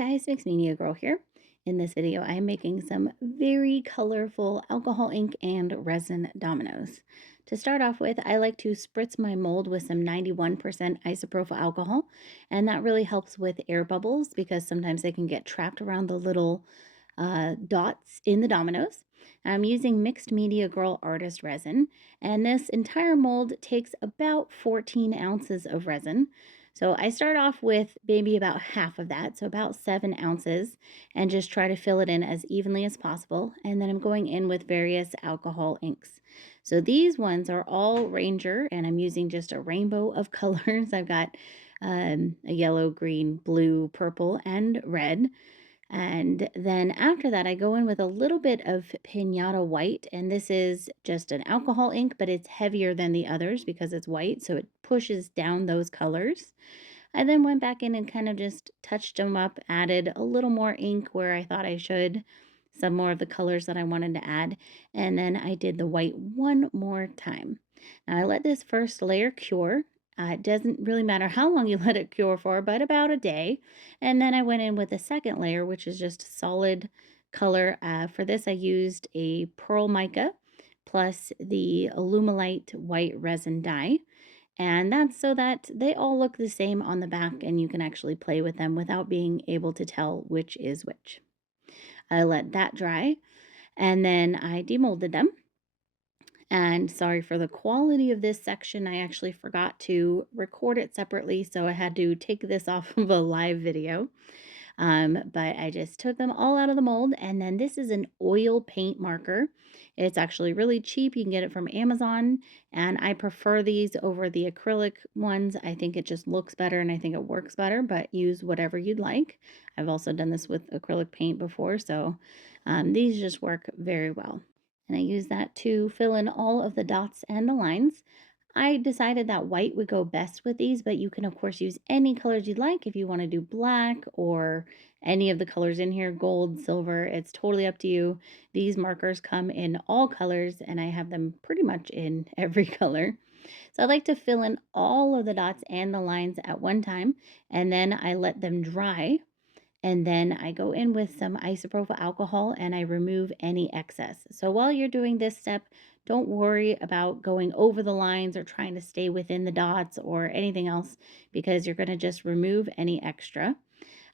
guys, Mixed Media Girl here. In this video, I'm making some very colorful alcohol ink and resin dominoes. To start off with, I like to spritz my mold with some 91% isopropyl alcohol, and that really helps with air bubbles because sometimes they can get trapped around the little dots in the dominoes. I'm using Mixed Media Girl Artist resin, and this entire mold takes about 14 ounces of resin. So I start off with maybe about half of that, so about 7 ounces, and just try to fill it in as evenly as possible. And then I'm going in with various alcohol inks. So these ones are all Ranger, and I'm using just a rainbow of colors. I've got a yellow, green, blue, purple, and red. And then after that, I go in with a little bit of Pinata White, and this is just an alcohol ink, but it's heavier than the others because it's white, so it pushes down those colors. I then went back in and kind of just touched them up, added a little more ink where I thought I should, some more of the colors that I wanted to add, and then I did the white one more time. Now I let this first layer cure. It doesn't really matter how long you let it cure for, but about a day. And then I went in with a second layer, which is just solid color. For this, I used a pearl mica plus the Alumilite white resin dye. And that's so that they all look the same on the back and you can actually play with them without being able to tell which is which. I let that dry and then I demolded them. And sorry for the quality of this section, I actually forgot to record it separately, so I had to take this off of a live video. But I just took them all out of the mold, and then this is an oil paint marker. It's actually really cheap. You can get it from Amazon, and I prefer these over the acrylic ones. I think it just looks better, and I think it works better, but use whatever you'd like. I've also done this with acrylic paint before, so these just work very well. And I use that to fill in all of the dots and the lines. I decided that white would go best with these, but you can of course use any colors you'd like if you want to do black or any of the colors in here, gold, silver, it's totally up to you. These markers come in all colors and I have them pretty much in every color. So I like to fill in all of the dots and the lines at one time, and then I let them dry, and then I go in with some isopropyl alcohol and I remove any excess. So while you're doing this step, don't worry about going over the lines or trying to stay within the dots or anything else because you're going to just remove any extra.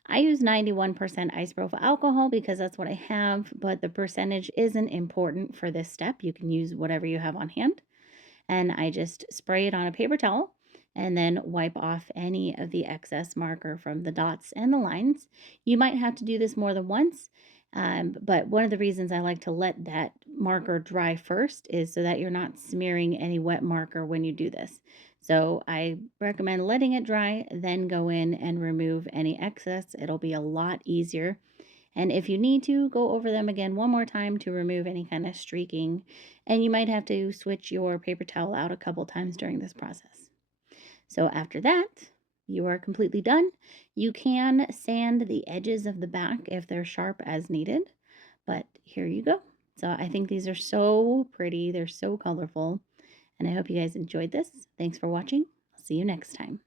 I use 91% isopropyl alcohol because that's what I have, but the percentage isn't important for this step. You can use whatever you have on hand. And I just spray it on a paper towel and then wipe off any of the excess marker from the dots and the lines. You might have to do this more than once, but one of the reasons I like to let that marker dry first is so that you're not smearing any wet marker when you do this. So I recommend letting it dry, then go in and remove any excess. It'll be a lot easier. And if you need to, go over them again one more time to remove any kind of streaking. And you might have to switch your paper towel out a couple times during this process. So after that, you are completely done. You can sand the edges of the back if they're sharp as needed. But here you go. So I think these are so pretty. They're so colorful. And I hope you guys enjoyed this. Thanks for watching. I'll see you next time.